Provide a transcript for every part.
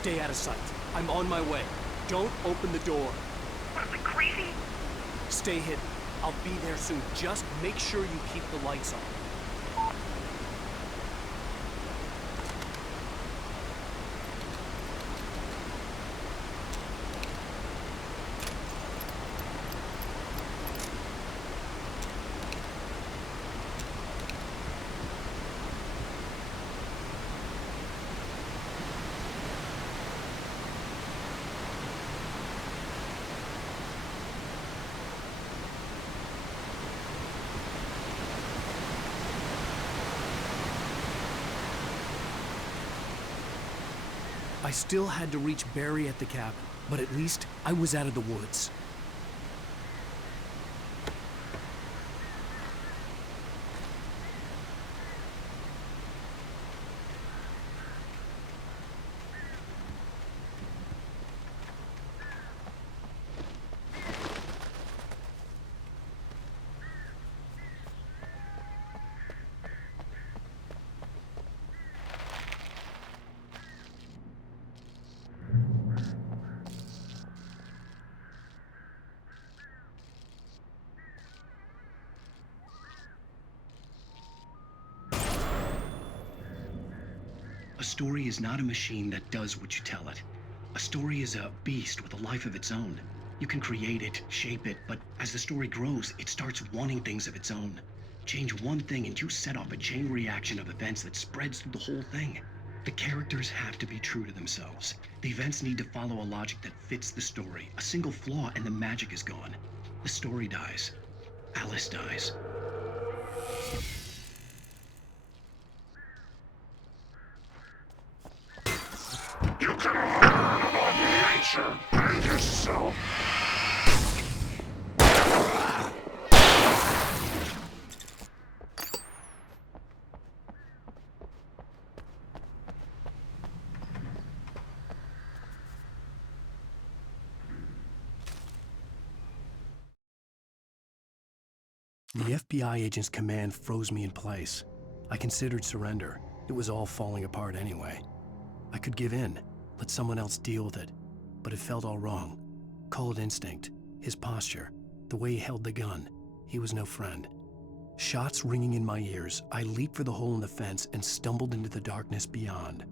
Stay out of sight. I'm on my way. Don't open the door. What, am I crazy? Stay hidden. I'll be there soon. Just make sure you keep the lights on. I still had to reach Barry at the cabin, but at least I was out of the woods. A story is not a machine that does what you tell it. A story is a beast with a life of its own. You can create it, shape it, but as the story grows, it starts wanting things of its own. Change one thing and you set off a chain reaction of events that spreads through the whole thing. The characters have to be true to themselves. The events need to follow a logic that fits the story. A single flaw and the magic is gone. The story dies. Alice dies. You can learn about nature by yourself. The FBI agent's command froze me in place. I considered surrender. It was all falling apart anyway. I could give in, let someone else deal with it, but it felt all wrong. Call it instinct, his posture, the way he held the gun. He was no friend. Shots ringing in my ears, I leaped for the hole in the fence and stumbled into the darkness beyond.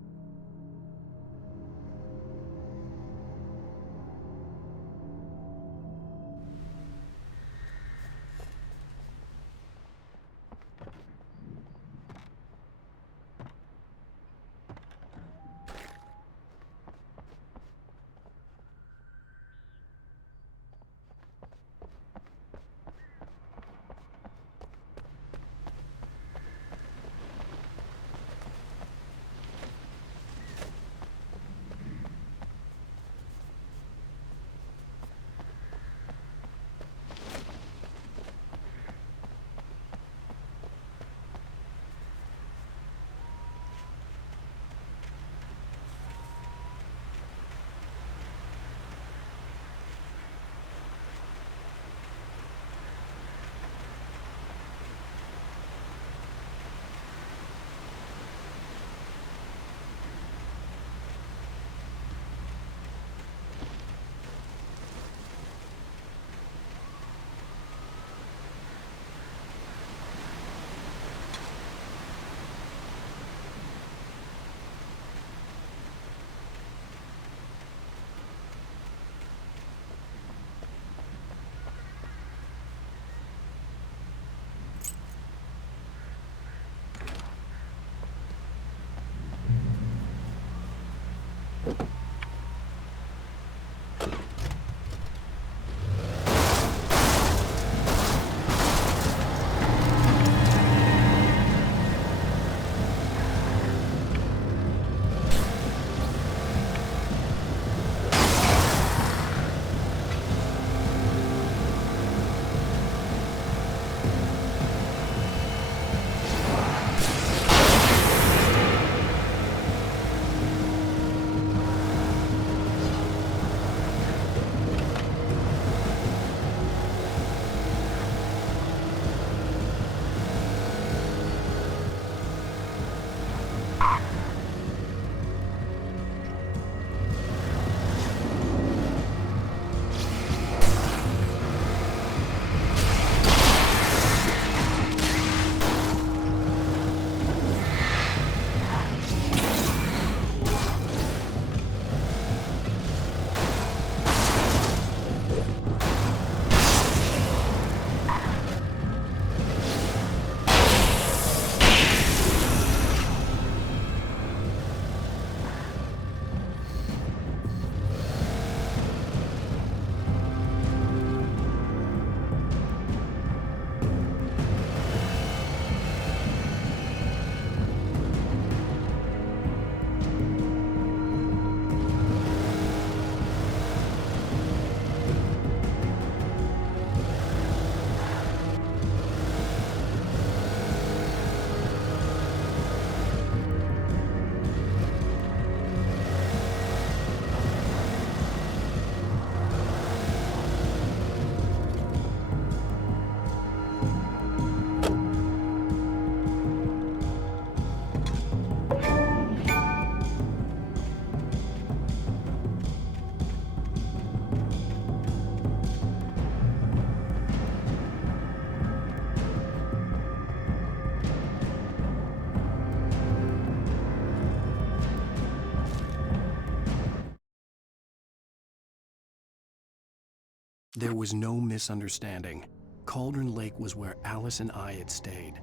There was no misunderstanding. Cauldron Lake was where Alice and I had stayed,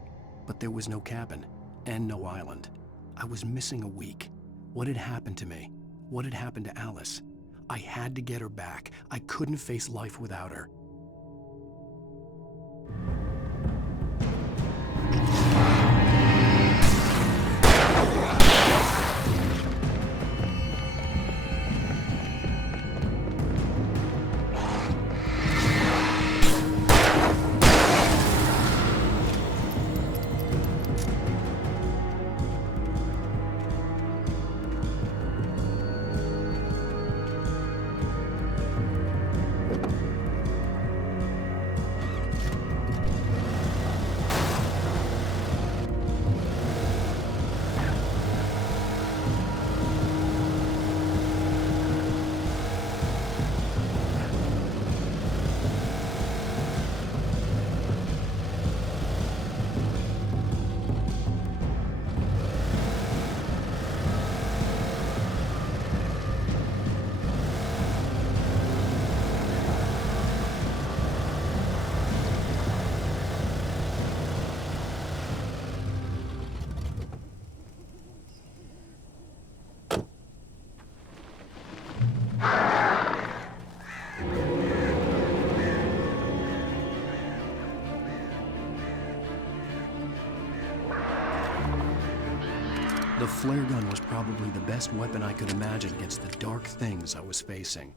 but there was no cabin and no island. I was missing a week. What had happened to me? What had happened to Alice? I had to get her back. I couldn't face life without her. The flare gun was probably the best weapon I could imagine against the dark things I was facing.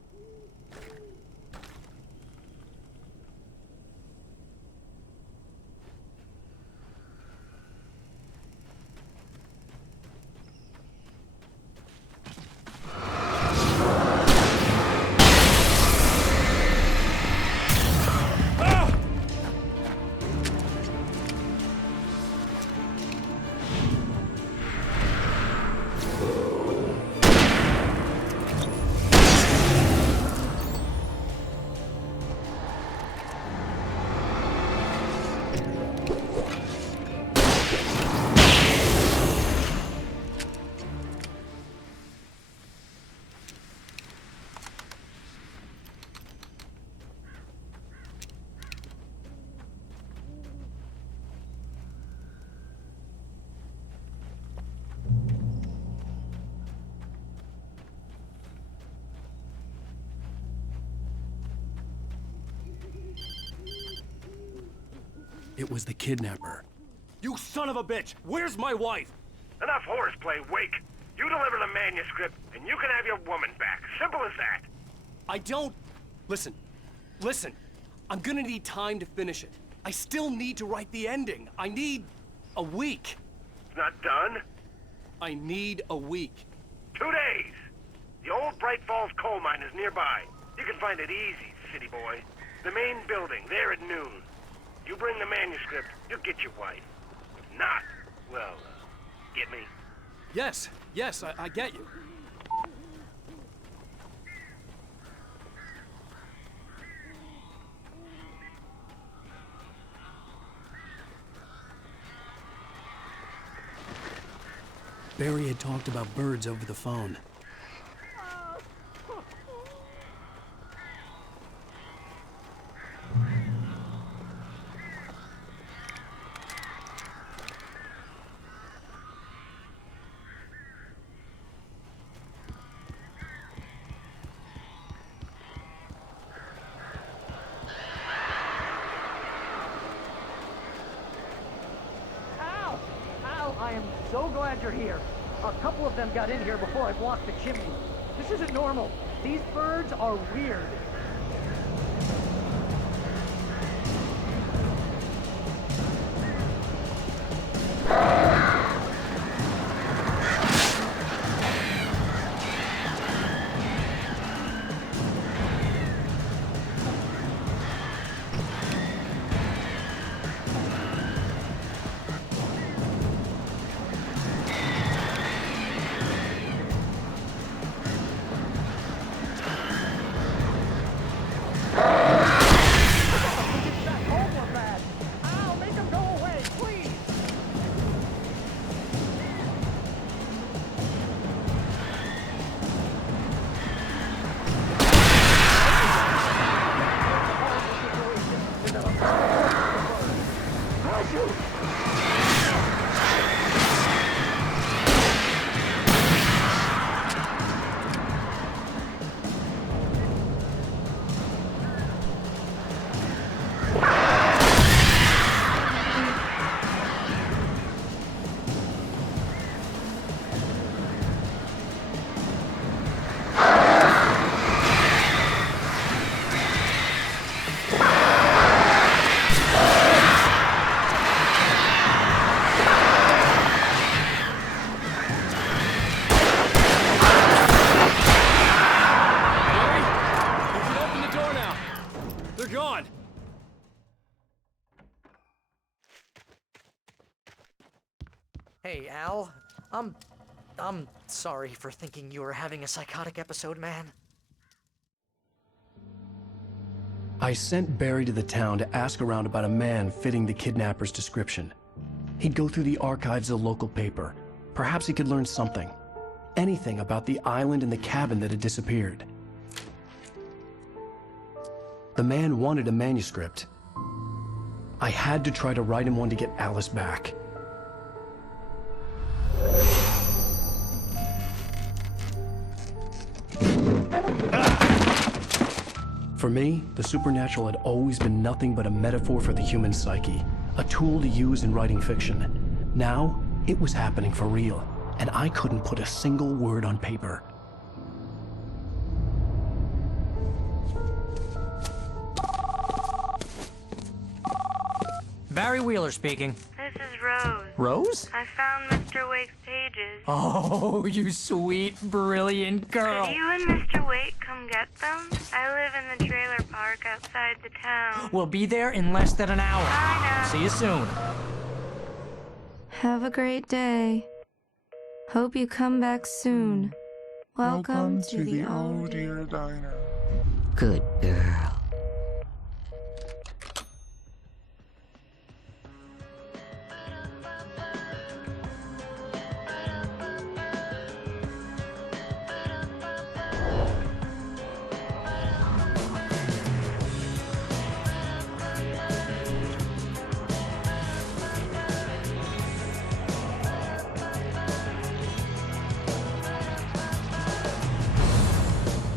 It was the kidnapper. You son of a bitch! Where's my wife? Enough horseplay, Wake. You deliver the manuscript, and you can have your woman back. Simple as that. I don't... Listen. I'm gonna need time to finish it. I still need to write the ending. I need a week. It's not done. I need a week. 2 days. The old Bright Falls coal mine is nearby. You can find it easy, city boy. The main building, there at noon. You bring the manuscript, you'll get your wife. If not, well, get me? Yes, I get you. Barry had talked about birds over the phone. I am so glad you're here. A couple of them got in here before I blocked the chimney. This isn't normal. These birds are weird. bless you! Hey, Al. I'm sorry for thinking you were having a psychotic episode, man. I sent Barry to the town to ask around about a man fitting the kidnapper's description. He'd go through the archives of the local paper. Perhaps he could learn something. Anything about the island and the cabin that had disappeared. The man wanted a manuscript. I had to try to write him one to get Alice back. For me, the supernatural had always been nothing but a metaphor for the human psyche, a tool to use in writing fiction. Now, it was happening for real, and I couldn't put a single word on paper. Barry Wheeler speaking. This is Rose. Rose? I found Mr. Wake's pages. Oh, you sweet, brilliant girl. Could you and Mr. Wake come get them? I live in the trailer park outside the town. We'll be there in less than an hour. Bye now. See you soon. Have a great day. Hope you come back soon. Welcome to the Oh Dear Diner. Good girl.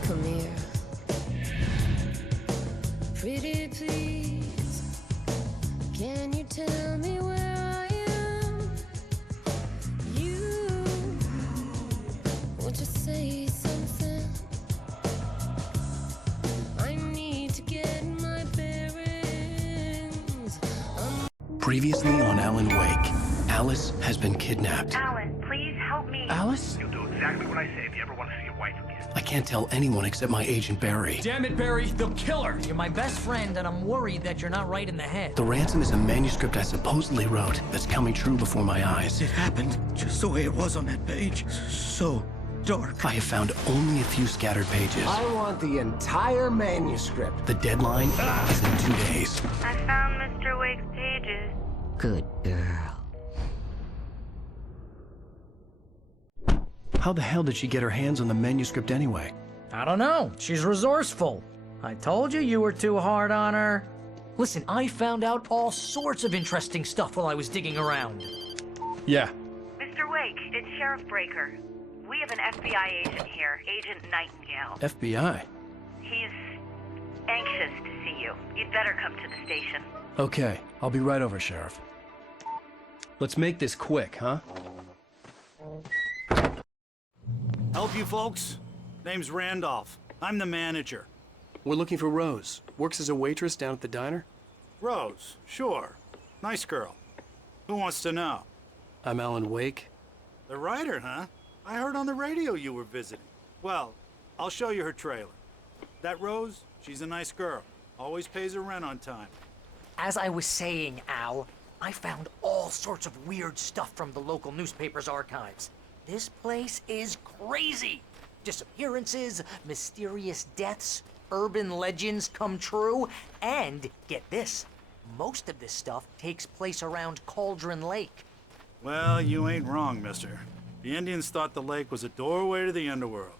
Come here. Pretty please, can you tell me where I am? You, won't you say something? I need to get my bearings. Previously on Alan Wake, Alice has been kidnapped. Alan, please help me. Alice? You'll do exactly what I say if you ever want to see your wife again. I can't tell anyone except my agent Barry. Damn it, Barry, they'll kill her! You're my best friend, and I'm worried that you're not right in the head. The ransom is a manuscript I supposedly wrote that's coming true before my eyes. It happened just the way it was on that page. So dark. I have found only a few scattered pages. I want the entire manuscript. The deadline is in 2 days. I found Mr. Wake's pages. Good girl. How the hell did she get her hands on the manuscript anyway? I don't know. She's resourceful. I told you were too hard on her. Listen, I found out all sorts of interesting stuff while I was digging around. Yeah. Mr. Wake, it's Sheriff Breaker. We have an FBI agent here, Agent Nightingale. FBI? He's anxious to see you. You'd better come to the station. Okay, I'll be right over, Sheriff. Let's make this quick, huh? Help you folks? Name's Randolph. I'm the manager. We're looking for Rose. Works as a waitress down at the diner. Rose, sure. Nice girl. Who wants to know? I'm Alan Wake. The writer, huh? I heard on the radio you were visiting. Well, I'll show you her trailer. That Rose, she's a nice girl. Always pays her rent on time. As I was saying, Al, I found all sorts of weird stuff from the local newspaper's archives. This place is crazy. Disappearances, mysterious deaths, urban legends come true, and get this, most of this stuff takes place around Cauldron Lake. Well, you ain't wrong, mister. The Indians thought the lake was a doorway to the underworld.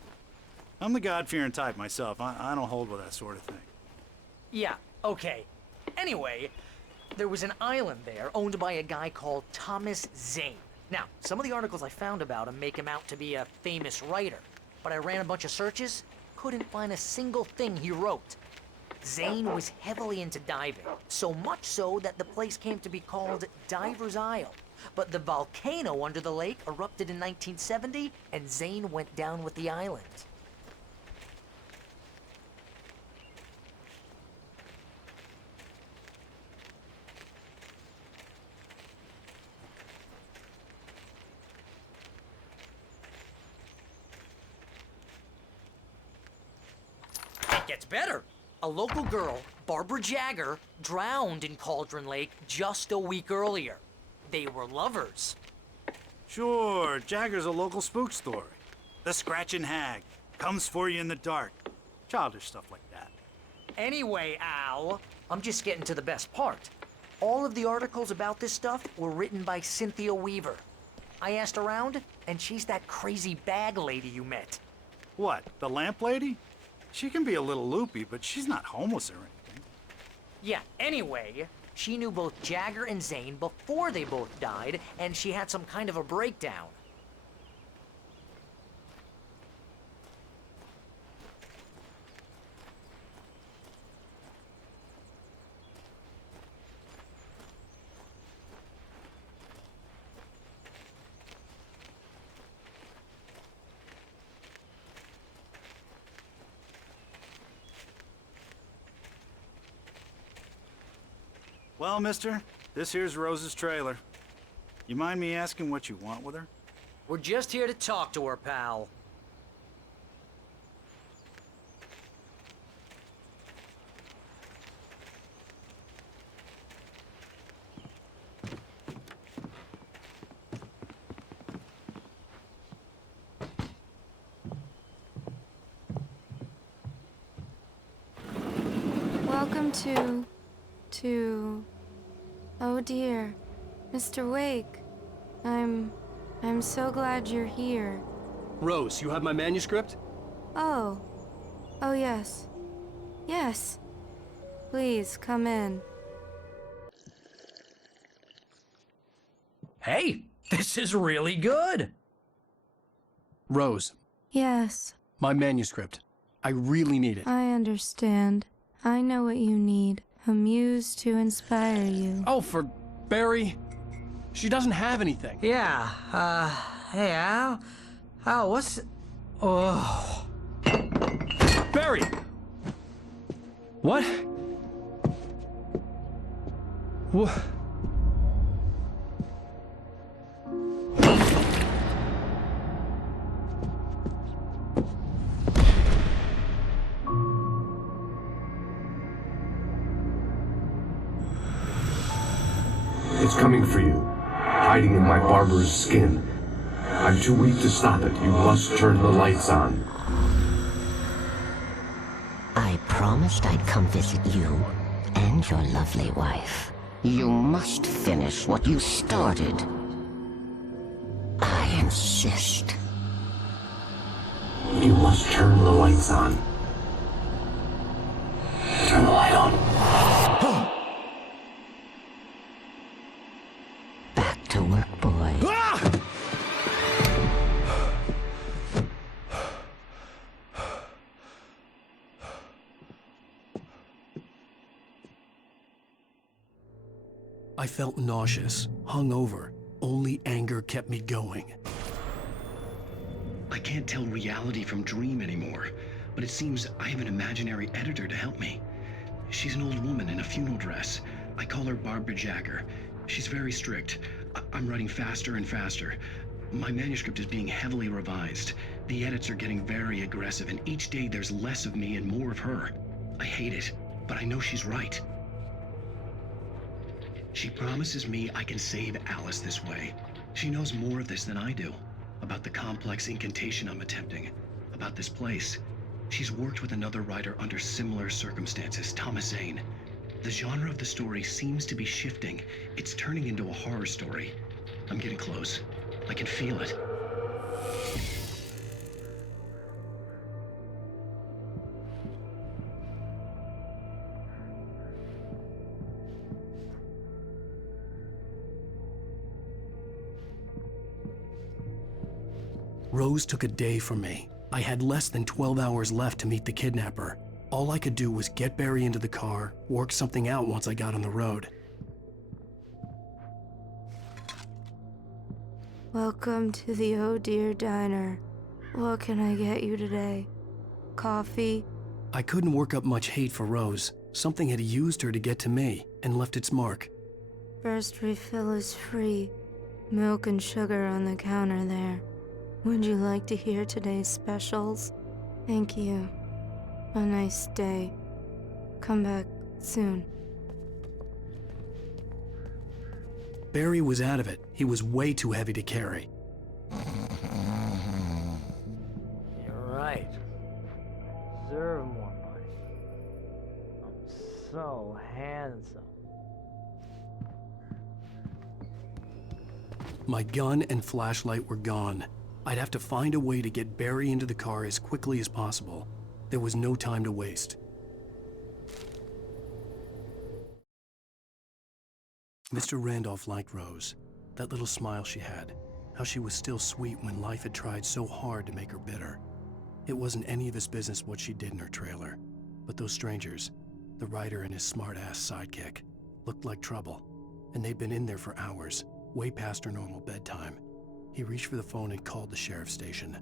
I'm the God-fearing type myself. I don't hold with that sort of thing. Yeah, okay. Anyway, There was an island there owned by a guy called Thomas Zane. Now, some of the articles I found about him make him out to be a famous writer, but I ran a bunch of searches, couldn't find a single thing he wrote. Zane was heavily into diving, so much so that the place came to be called Diver's Isle. But the volcano under the lake erupted in 1970, and Zane went down with the island. It gets better. A local girl, Barbara Jagger, drowned in Cauldron Lake just a week earlier. They were lovers. Sure, Jagger's a local spook story. The Scratching Hag. Comes for you in the dark. Childish stuff like that. Anyway, Al, I'm just getting to the best part. All of the articles about this stuff were written by Cynthia Weaver. I asked around, and she's that crazy bag lady you met. What, the lamp lady? She can be a little loopy, but she's not homeless or anything. Yeah, anyway, she knew both Jagger and Zane before they both died, and she had some kind of a breakdown. Well, mister, this here's Rose's trailer. You mind me asking what you want with her? We're just here to talk to her, pal. Welcome to... Oh dear, Mr. Wake. I'm so glad you're here. Rose, you have my manuscript? Oh. Oh yes. Yes. Please, come in. Hey, this is really good. Rose, Yes, my manuscript. I really need it. I understand. I know what you need. A muse to inspire you. Oh, for Barry? She doesn't have anything. Yeah, hey, Al? Al, what's... Oh... Barry! What? What? It's coming for you, hiding in my barber's skin. I'm too weak to stop it. You must turn the lights on. I promised I'd come visit you and your lovely wife. You must finish what you started. I insist. You must turn the lights on. Turn the light on. Back to work, boy. I felt nauseous, hungover. Only anger kept me going. I can't tell reality from dream anymore, but it seems I have an imaginary editor to help me. She's an old woman in a funeral dress. I call her Barbara Jagger. She's very strict. I'm writing faster and faster. My manuscript is being heavily revised. The edits are getting very aggressive, and each day there's less of me and more of her. I hate it, but I know she's right. She promises me I can save Alice this way. She knows more of this than I do. About the complex incantation I'm attempting. About this place. She's worked with another writer under similar circumstances, Thomas Zane. The genre of the story seems to be shifting. It's turning into a horror story. I'm getting close. I can feel it. Rose took a day from me. I had less than 12 hours left to meet the kidnapper. All I could do was get Barry into the car, work something out once I got on the road. Welcome to the Oh Dear Diner. What can I get you today? Coffee? I couldn't work up much hate for Rose. Something had used her to get to me and left its mark. First refill is free. Milk and sugar on the counter there. Would you like to hear today's specials? Thank you. A nice day. Come back soon. Barry was out of it. He was way too heavy to carry. You're right. I deserve more money. I'm so handsome. My gun and flashlight were gone. I'd have to find a way to get Barry into the car as quickly as possible. There was no time to waste. Mr. Randolph liked Rose. That little smile she had. How she was still sweet when life had tried so hard to make her bitter. It wasn't any of his business what she did in her trailer. But those strangers, the writer and his smart-ass sidekick, looked like trouble. And they'd been in there for hours, way past her normal bedtime. He reached for the phone and called the sheriff's station.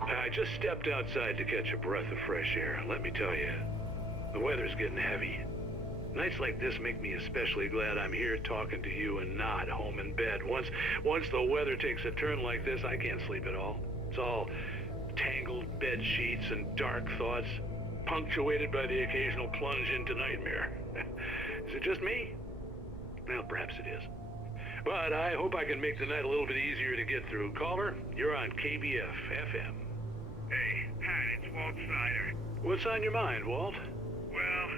I just stepped outside to catch a breath of fresh air. Let me tell you, the weather's getting heavy. Nights like this make me especially glad I'm here talking to you and not home in bed. Once the weather takes a turn like this, I can't sleep at all. It's all tangled bed sheets and dark thoughts, punctuated by the occasional plunge into nightmare. Is it just me? Well, perhaps it is. But I hope I can make the night a little bit easier to get through. Caller, you're on KBF FM. Hey, Pat, it's Walt Snyder. What's on your mind, Walt? Well,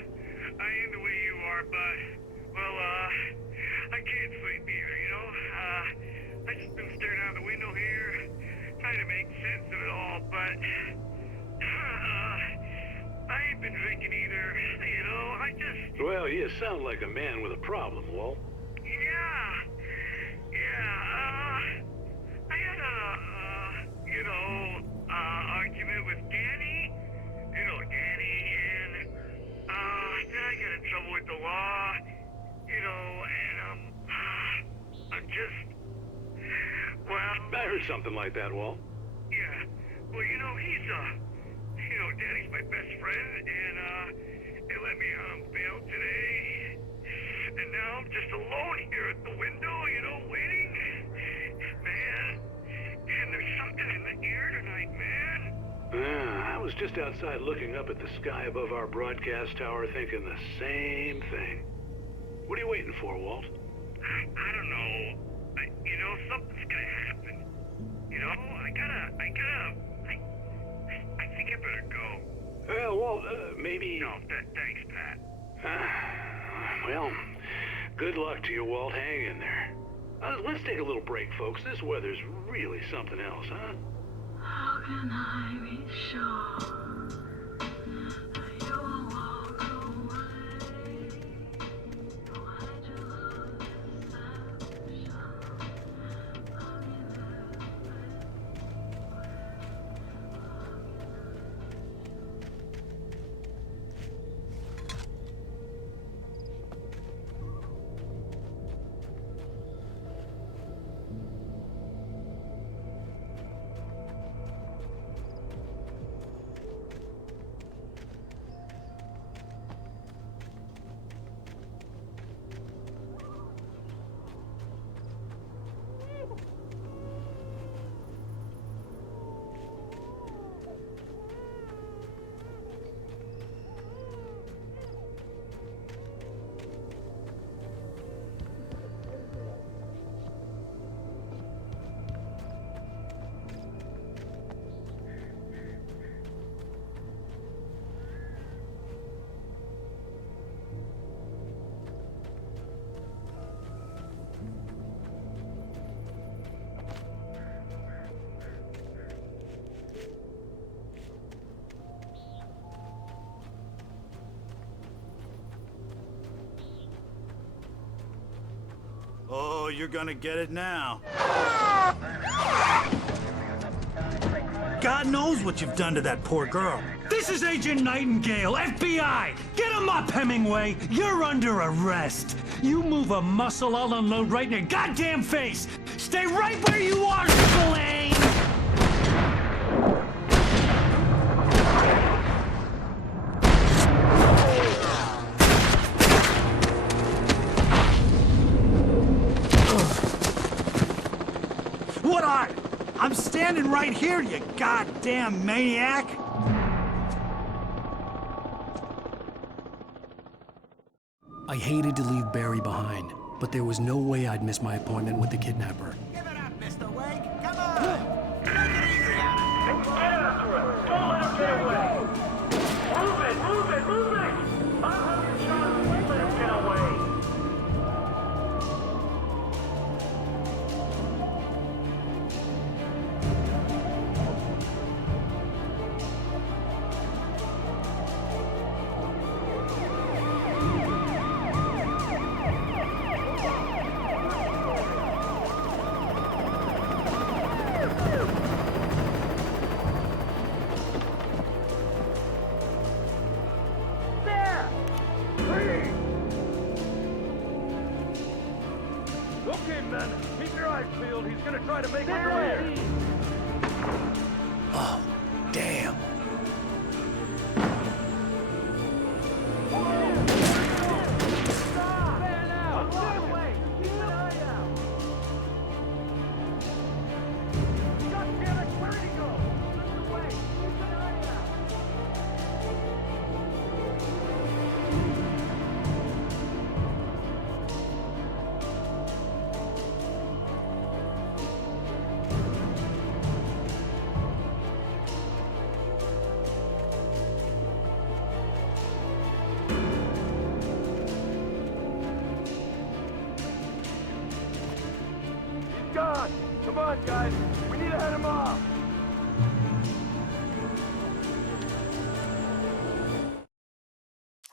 I am the way you are, but, well, I can't sleep either, you know? I just been staring out the window here, trying to make sense of it all, but, I ain't been drinking either, you know? I just... Well, you sound like a man with a problem, Walt. I had argument with Danny, and, then I got in trouble with the law, and, I'm just, well... I heard something like that, Walt. Yeah, well, he's, Danny's my best friend, and, they let me on bail today, and now I'm just alone here at the window, waiting. Man, and there's something in the air tonight, man. I was just outside looking up at the sky above our broadcast tower thinking the same thing. What are you waiting for, Walt? I don't know. Something's gonna happen. I think I better go. Well, Walt, maybe... No, thanks, Pat. Well, good luck to you, Walt. Hang in there. Let's take a little break, folks. This weather's really something else, huh? How can I be sure that you won't walk away? Why'd you love deception? you're gonna get it now. God knows what you've done to that poor girl. This is Agent Nightingale, FBI! Get him up, Hemingway! You're under arrest! You move a muscle, I'll unload right in your goddamn face! Stay right where you are, Spillane! What are? I'm standing right here, you goddamn maniac! I hated to leave Barry behind, but there was no way I'd miss my appointment with the kidnapper. Give it up, Mr. Wake. Come on. Take it easy on him. Get after him. Don't let him get away. Move it, move it, move it. I'll have you shot. Don't let him get away. Okay, men, keep your eyes peeled. He's gonna try to make it clear. Oh, damn. God! Come on, guys! We need to head him off!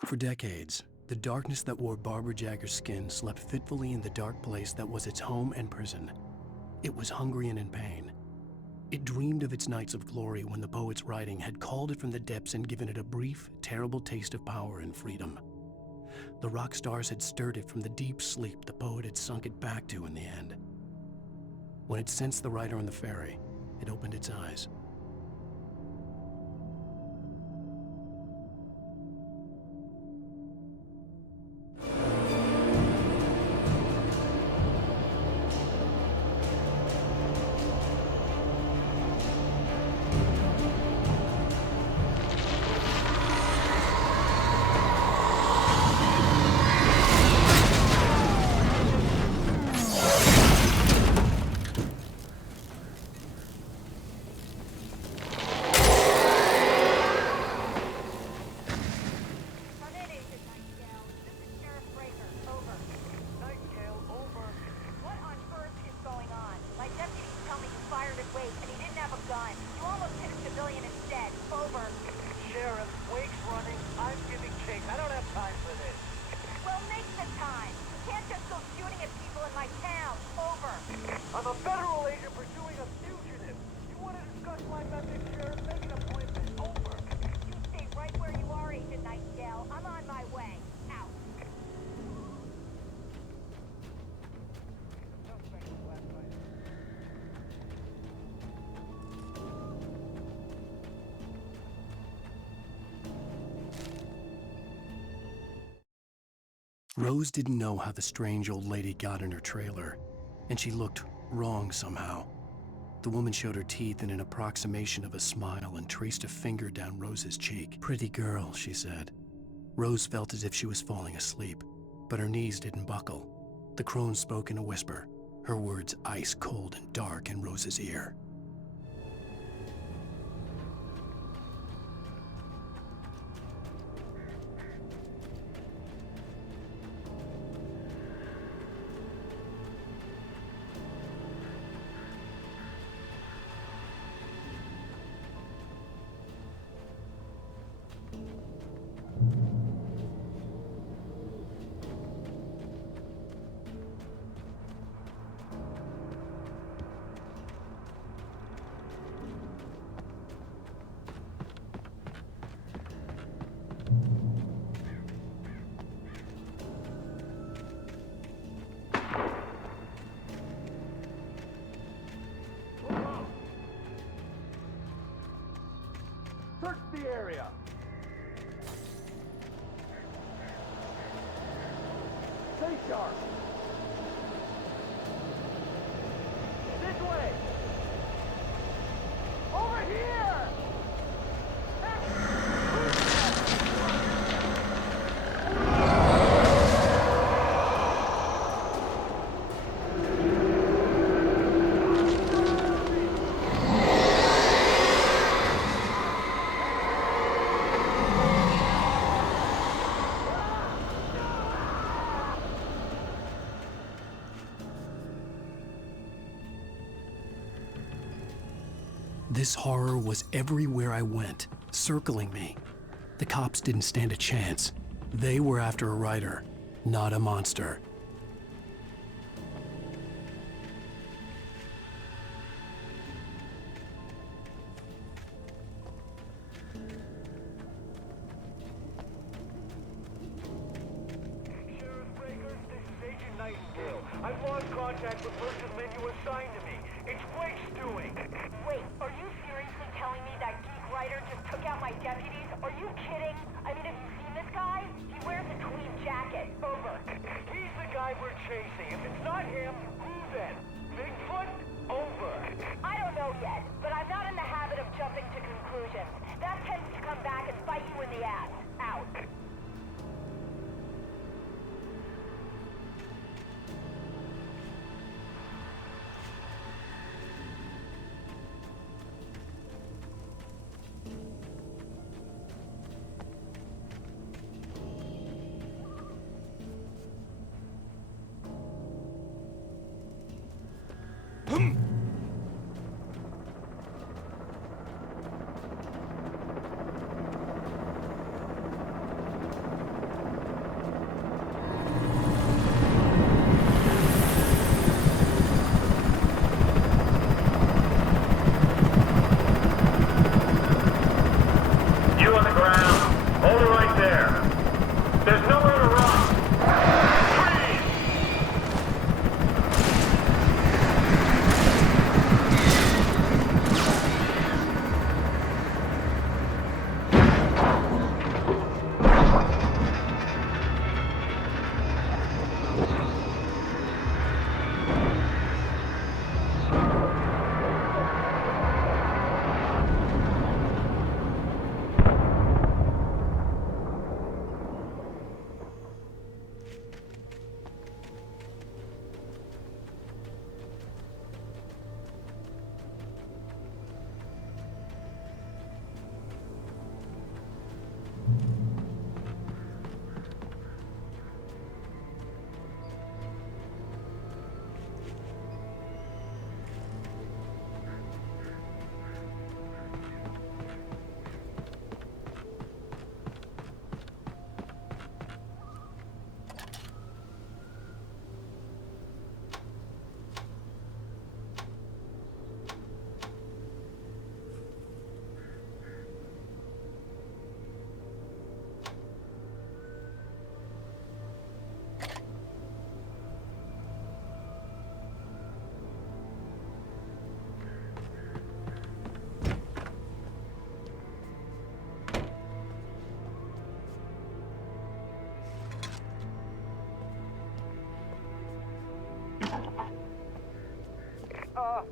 For decades, the darkness that wore Barbara Jagger's skin slept fitfully in the dark place that was its home and prison. It was hungry and in pain. It dreamed of its nights of glory when the poet's writing had called it from the depths and given it a brief, terrible taste of power and freedom. The rock stars had stirred it from the deep sleep the poet had sunk it back to in the end. When it sensed the rider on the ferry, it opened its eyes. I'm a federal agent pursuing a fugitive. You want to discuss my message, Sheriff? Make an appointment. Over. You stay right where you are, Agent Nightingale. I'm on my way. Out. Rose didn't know how the strange old lady got in her trailer, and she looked wrong somehow. The woman showed her teeth in an approximation of a smile and traced a finger down Rose's cheek. "Pretty girl," she said. Rose felt as if she was falling asleep, but her knees didn't buckle. The crone spoke in a whisper, her words ice cold and dark in Rose's ear. sharp. This way. Over here! This horror was everywhere I went, circling me. The cops didn't stand a chance. They were after a writer, not a monster. Sheriff Breaker, this is Agent Nightingale. I've lost contact with most of the men you assigned to me. It's Wake's doing. Wait, are you seriously telling me that geek writer just took out my deputies? Are you kidding? I mean, have you seen this guy? He wears a tweed jacket. Over. He's the guy we're chasing. If it's not him, who then? Bigfoot? Over. I don't know yet, but I'm not in the habit of jumping to conclusions. That tends to come back and bite you in the ass. Out. You on the ground. Hold it right there. There's nowhere to run. Freeze!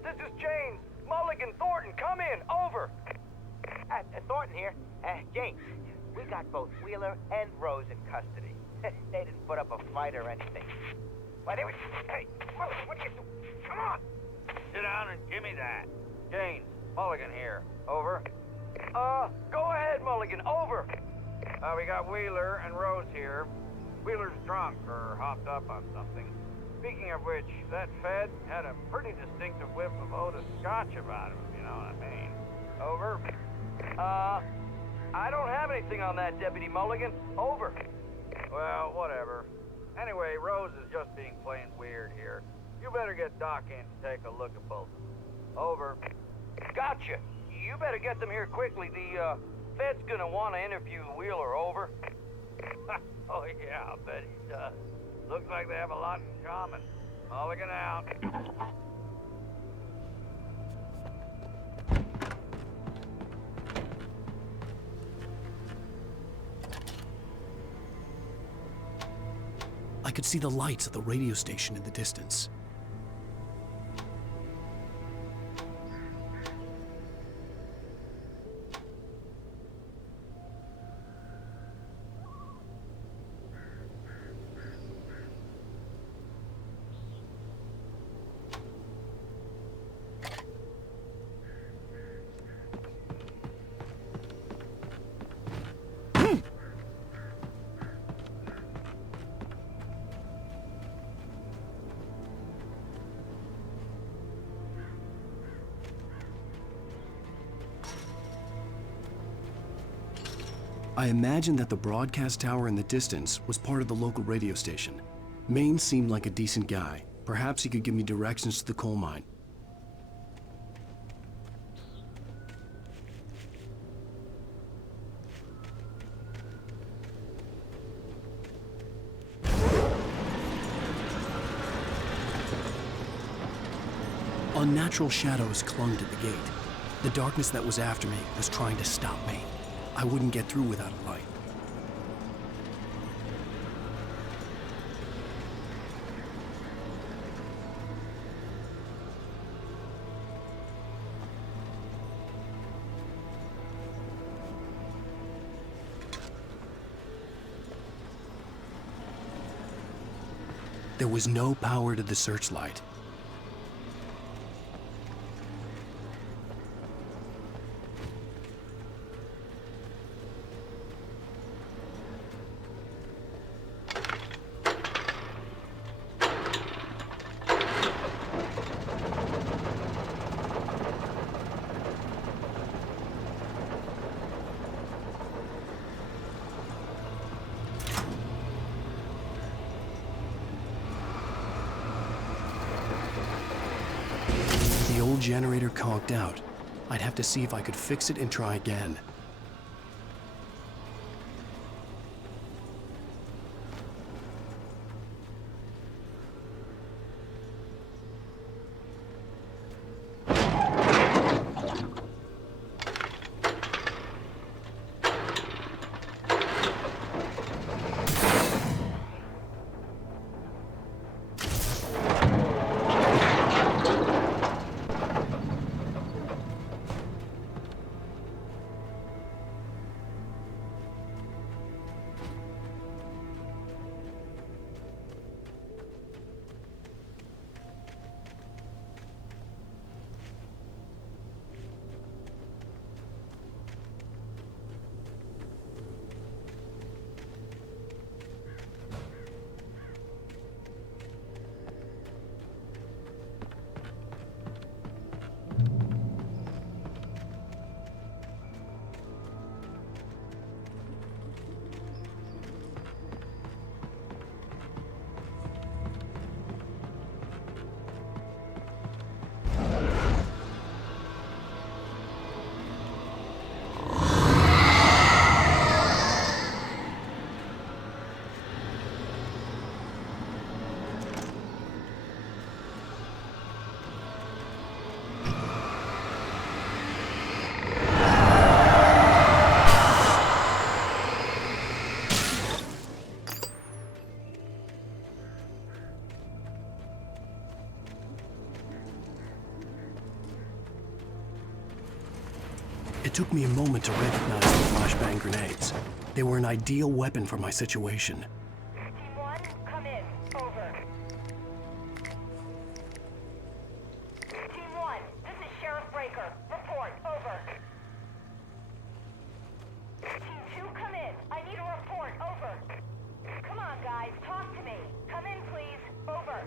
This is James. Mulligan, Thornton, come in. Over. Thornton here. James, we got both Wheeler and Rose in custody. They didn't put up a fight or anything. Why, they were... Hey, Mulligan, what are you doing? Come on! Sit down and give me that. James, Mulligan here. Over. Go ahead, Mulligan. Over. We got Wheeler and Rose here. Wheeler's drunk or hopped up on something. Speaking of which, that Fed had a pretty distinctive whiff of Otis Scotch about him, if you know what I mean. Over. I don't have anything on that, Deputy Mulligan. Over. Well, whatever. Anyway, Rose is just being plain weird here. You better get Doc in to take a look at both of them. Over. Gotcha. You better get them here quickly. The, Fed's gonna want to interview Wheeler. Over. Oh, yeah, I'll bet he does. Looks like they have a lot in common. Mulligan out. I could see the lights of the radio station in the distance. I imagined that the broadcast tower in the distance was part of the local radio station. Maine seemed like a decent guy. Perhaps he could give me directions to the coal mine. Unnatural shadows clung to the gate. The darkness that was after me was trying to stop me. I wouldn't get through without a light. There was no power to the searchlight. The old generator conked out. I'd have to see if I could fix it and try again. It took me a moment to recognize the flashbang grenades. They were an ideal weapon for my situation. Team 1, come in. Over. Team 1, this is Sheriff Breaker. Report. Over. Team 2, come in. I need a report. Over. Come on, guys. Talk to me. Come in, please. Over.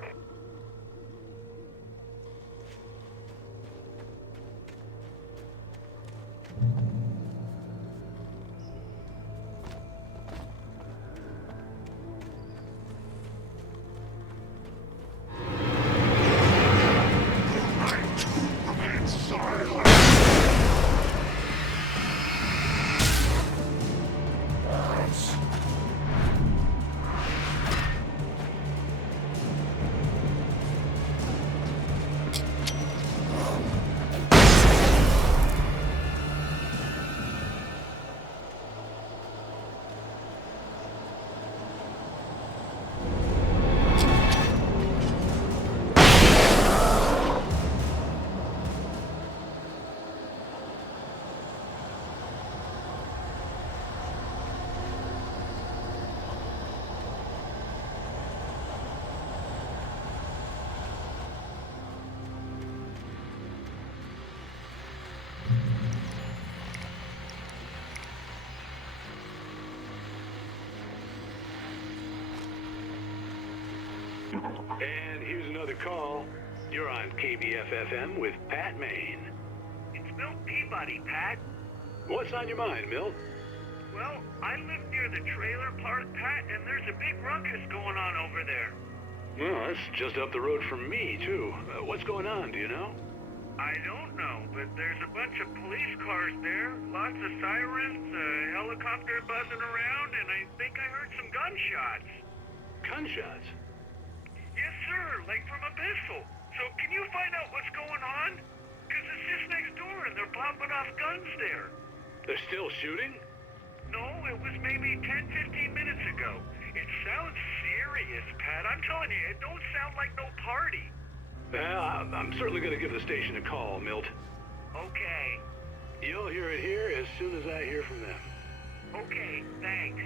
And here's another call. You're on KBF-FM with Pat Maine. It's Milt Peabody, Pat. What's on your mind, Milt? Well, I live near the trailer park, Pat, and there's a big ruckus going on over there. Well, that's just up the road from me, too. What's going on, do you know? I don't know, but there's a bunch of police cars there, lots of sirens, a helicopter buzzing around, and I think I heard some gunshots. Gunshots? Yes, sir, like from a pistol. So can you find out what's going on? Because it's just next door and they're popping off guns there. They're still shooting? No, it was maybe 10, 15 minutes ago. It sounds serious, Pat. I'm telling you, it don't sound like no party. Well, I'm certainly going to give the station a call, Milt. Okay. You'll hear it here as soon as I hear from them. Okay, thanks.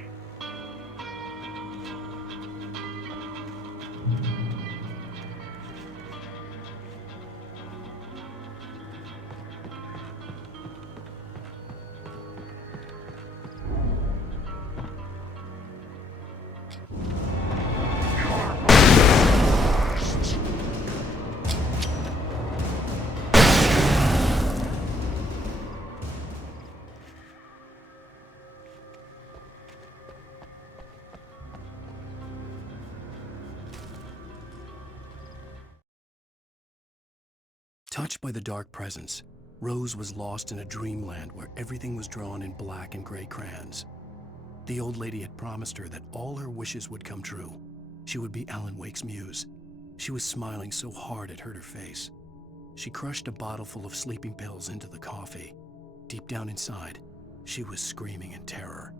Touched by the dark presence, Rose was lost in a dreamland where everything was drawn in black and gray crayons. The old lady had promised her that all her wishes would come true. She would be Alan Wake's muse. She was smiling so hard it hurt her face. She crushed a bottle full of sleeping pills into the coffee. Deep down inside, she was screaming in terror.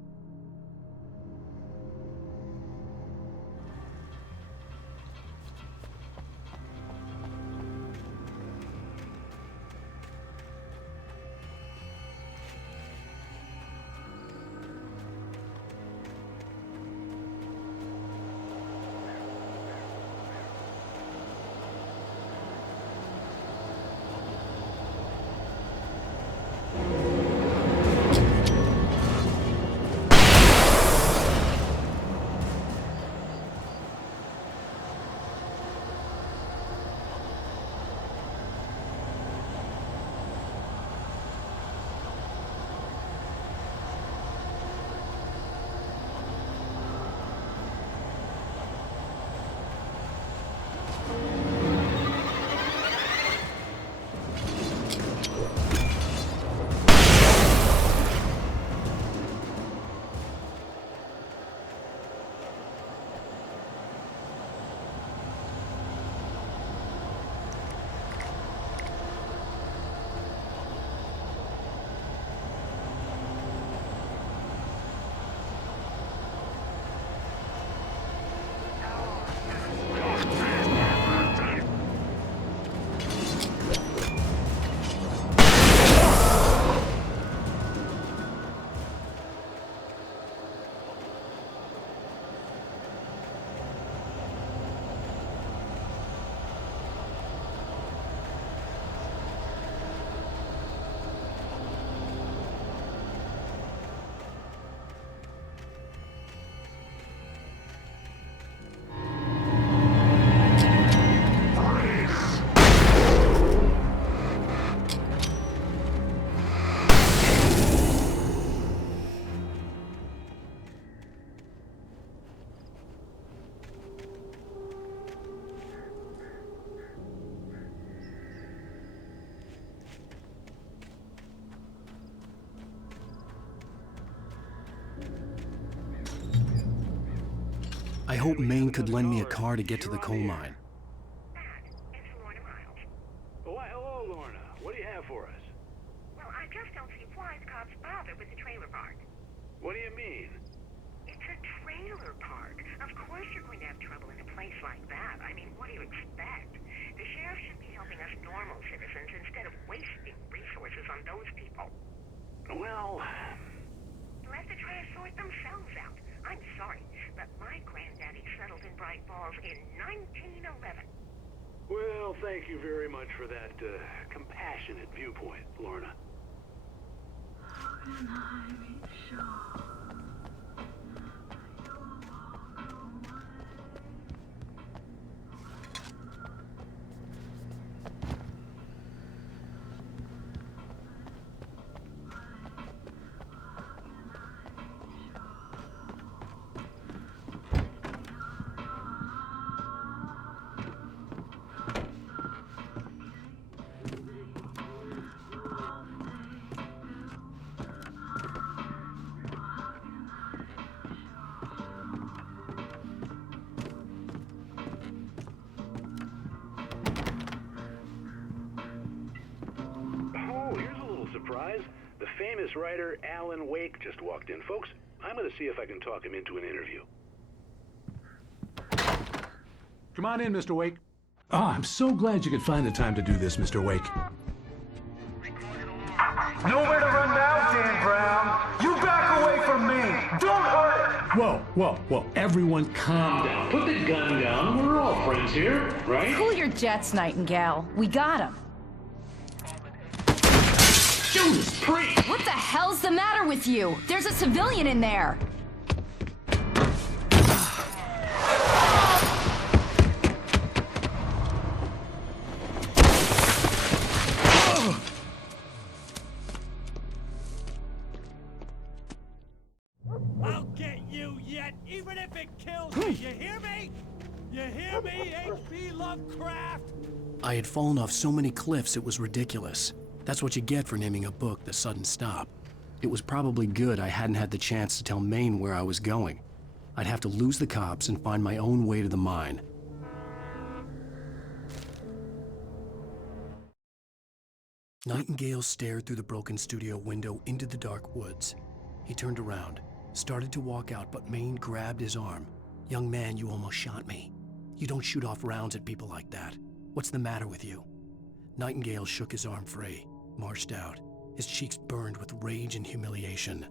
I hope Maine could lend me a car to get to the coal mine. Why, hello, Lorna. What do you have for us? Well, I just don't see why the cops bother with the trailer park. What do you mean? It's a trailer park. Of course you're going to have trouble in a place like that. I mean, what do you expect? The sheriff should be helping us normal citizens instead of wasting resources on those people. Well... Let the trash sort themselves out. I'm sorry, but my granddaddy settled in Bright Falls in 1911. Well, thank you very much for that compassionate viewpoint, Lorna. How can I be sure you'll walk away? famous writer Alan Wake just walked in. Folks, I'm gonna see if I can talk him into an interview. Come on in, Mr. Wake. Oh, I'm so glad you could find the time to do this, Mr. Wake. Nowhere to run now, Dan Brown. You back away from me. Don't hurt it. Whoa. Everyone calm down. Put the gun down. We're all friends here, right? Cool your jets, Nightingale. We got him. Judas Priest! What the hell's the matter with you? There's a civilian in there. I'll get you yet, even if it kills me. You hear me? You hear me, H.P. Lovecraft? I had fallen off so many cliffs it was ridiculous. That's what you get for naming a book The Sudden Stop. It was probably good I hadn't had the chance to tell Maine where I was going. I'd have to lose the cops and find my own way to the mine. Nightingale stared through the broken studio window into the dark woods. He turned around, started to walk out, but Maine grabbed his arm. "Young man, you almost shot me. You don't shoot off rounds at people like that. What's the matter with you?" Nightingale shook his arm free, marched out. His cheeks burned with rage and humiliation.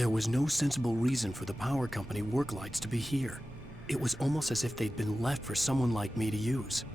There was no sensible reason for the power company work lights to be here. It was almost as if they'd been left for someone like me to use.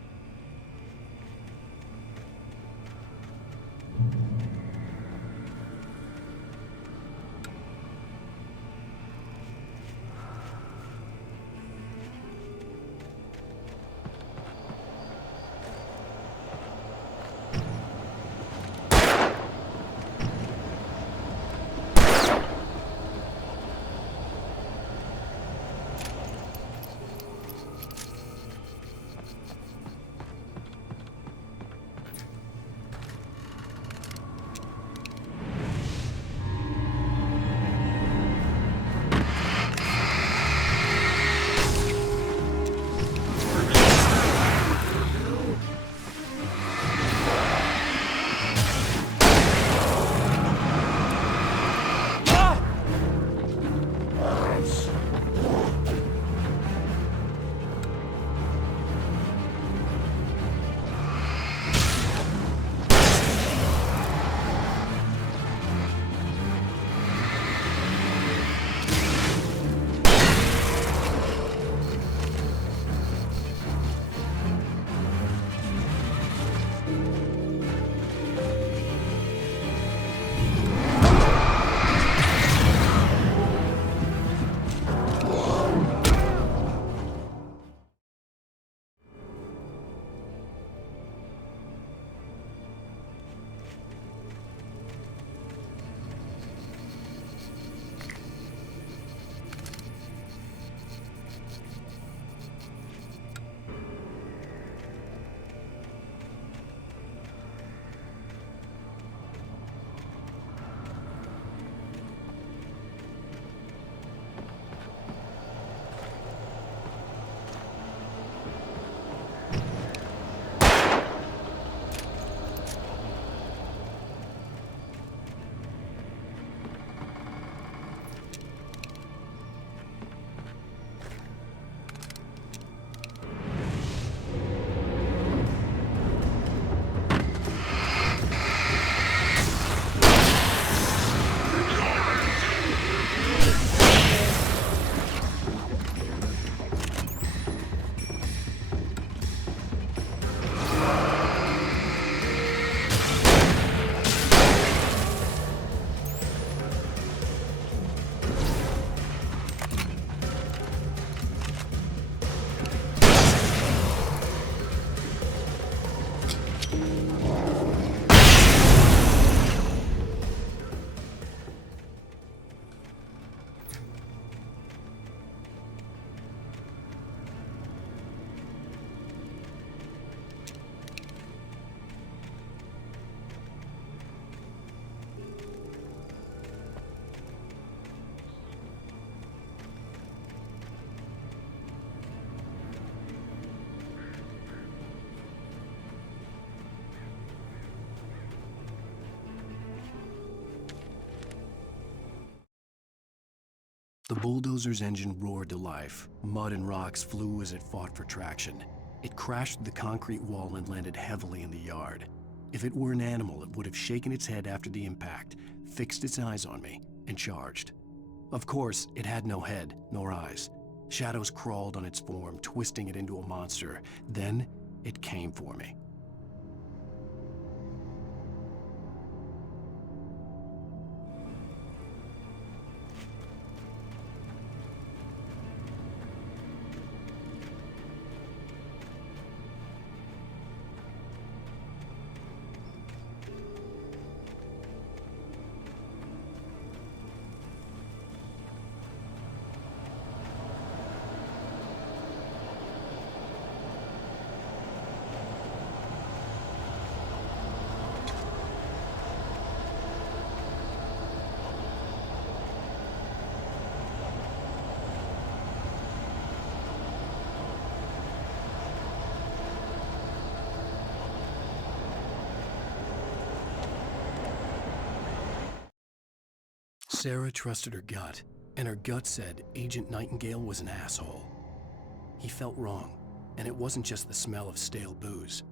The bulldozer's engine roared to life. Mud and rocks flew as it fought for traction. It crashed through the concrete wall and landed heavily in the yard. If it were an animal, it would have shaken its head after the impact, fixed its eyes on me, and charged. Of course, it had no head, nor eyes. Shadows crawled on its form, twisting it into a monster. Then, it came for me. Sarah trusted her gut, and her gut said Agent Nightingale was an asshole. He felt wrong, and it wasn't just the smell of stale booze.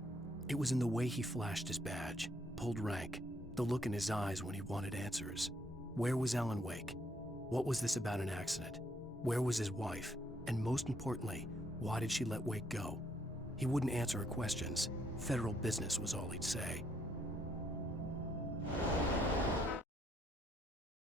It was in the way he flashed his badge, pulled rank, the look in his eyes when he wanted answers. Where was Alan Wake? What was this about an accident? Where was his wife? And most importantly, why did she let Wake go? He wouldn't answer her questions. Federal business was all he'd say.